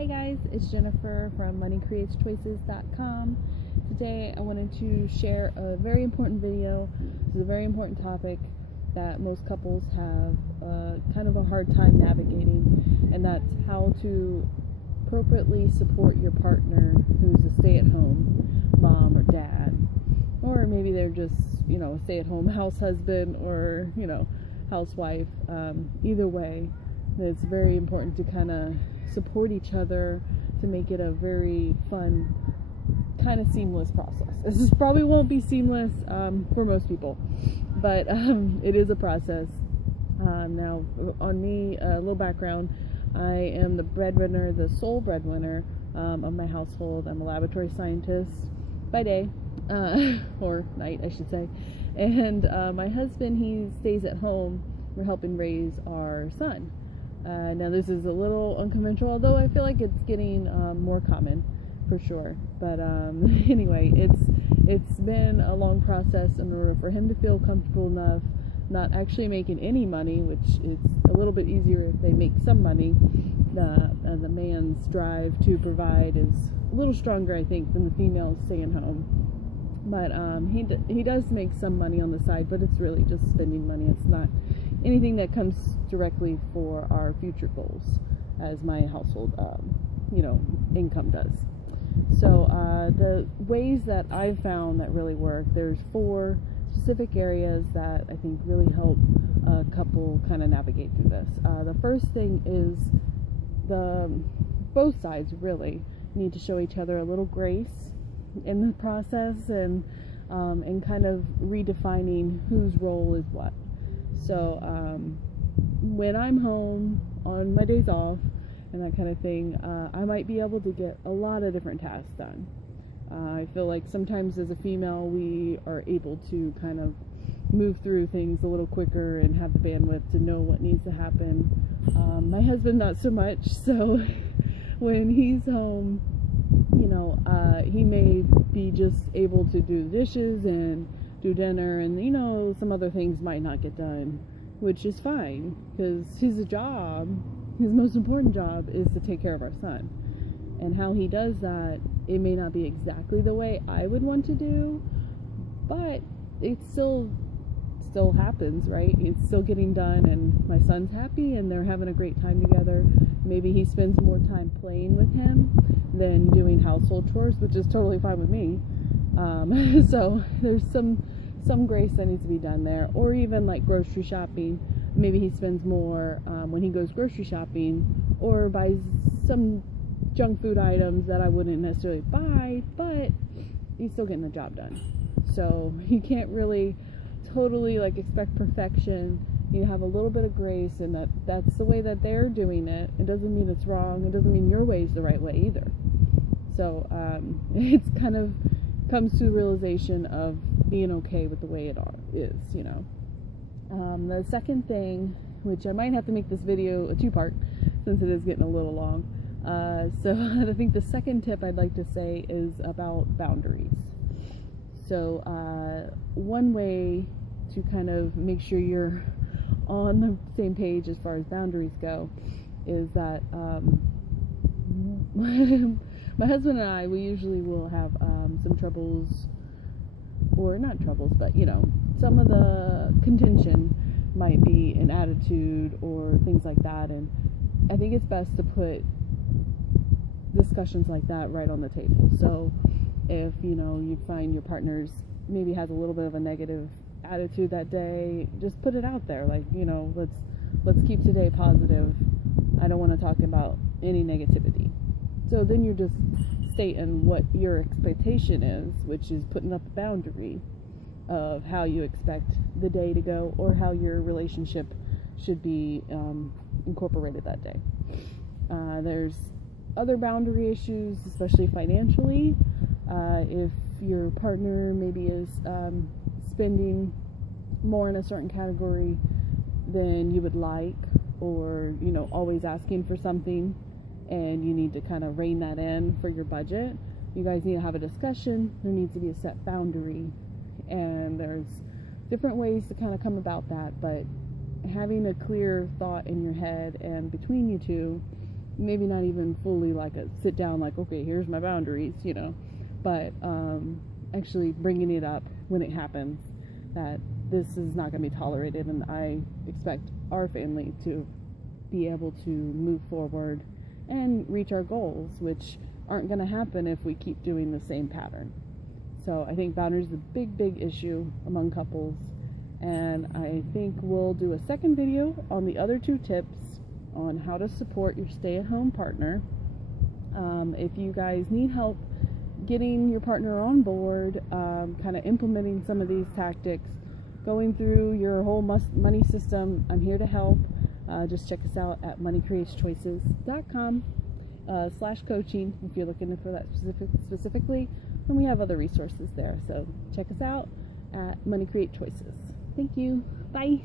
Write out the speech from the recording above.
Hey guys, it's Jennifer from moneycreateschoices.com. Today I wanted to share a very important video. This is a very important topic that most couples have kind of a hard time navigating, and that's how to appropriately support your partner who's a stay-at-home mom or dad, or maybe they're just, a stay-at-home house husband or, housewife. Either way, it's very important to kind of support each other to make it a very fun, kind of seamless process. This probably won't be seamless for most people, but it is a process. Now, on me, a little background. I am the breadwinner, the sole breadwinner of my household. I'm a laboratory scientist by day, or night, I should say. And my husband, he stays at home. We're helping raise our son. Now this is a little unconventional, although I feel like it's getting more common for sure. But anyway, it's been a long process in order for him to feel comfortable enough not actually making any money, which is a little bit easier if they make some money. The man's drive to provide is a little stronger, I think, than the female staying home. But he does make some money on the side, but it's really just spending money. It's not anything that comes directly for our future goals, as my household, income does. So the ways that I've found that really work, there's 4 specific areas that I think really help a couple kind of navigate through this. The first thing is both sides really need to show each other a little grace in the process, and kind of redefining whose role is what. So when I'm home on my days off and that kind of thing, I might be able to get a lot of different tasks done. I feel like sometimes as a female we are able to kind of move through things a little quicker and have the bandwidth to know what needs to happen. My husband not so much, so when he's home, he may be just able to do the dishes and do dinner, and some other things might not get done, which is fine, because his most important job is to take care of our son. And how he does that, it may not be exactly the way I would want to do, but it still happens, right? It's still getting done, and my son's happy and they're having a great time together. Maybe he spends more time playing with him than doing household chores, which is totally fine with me. So there's some grace that needs to be done there. Or even like grocery shopping. Maybe he spends more when he goes grocery shopping, or buys some junk food items that I wouldn't necessarily buy, but he's still getting the job done. So you can't really totally expect perfection. You have a little bit of grace, and that's the way that they're doing it. It doesn't mean it's wrong. It doesn't mean your way is the right way either. So it's kind of comes to the realization of being okay with the way it is. The second thing, which I might have to make this video a 2-part since it is getting a little long. So I think the second tip I'd like to say is about boundaries. So one way to kind of make sure you're on the same page as far as boundaries go is that my husband and I, we usually will have some troubles, or not troubles, but some of the contention might be in attitude or things like that, and I think it's best to put discussions like that right on the table. So if you find your partner's maybe has a little bit of a negative attitude that day, just put it out there, let's keep today positive. I don't want to talk about any negativity. So then you're just stating what your expectation is, which is putting up a boundary of how you expect the day to go, or how your relationship should be incorporated that day. There's other boundary issues, especially financially. If your partner maybe is spending more in a certain category than you would like, or always asking for something, and you need to kind of rein that in for your budget, you guys need to have a discussion. There needs to be a set boundary, and there's different ways to kind of come about that, but having a clear thought in your head and between you two maybe not even fully like a sit down, like, okay, here's my boundaries, but actually bringing it up when it happens, that this is not going to be tolerated, and I expect our family to be able to move forward and reach our goals, which aren't going to happen if we keep doing the same pattern. So I think boundaries is a big issue among couples, and I think we'll do a second video on the other 2 tips on how to support your stay-at-home partner. If you guys need help getting your partner on board, kind of implementing some of these tactics, going through your whole money system, I'm here to help. Just check us out at moneycreateschoices.com/coaching if you're looking for that specifically, and we have other resources there. So check us out at Money Create Choices. Thank you. Bye.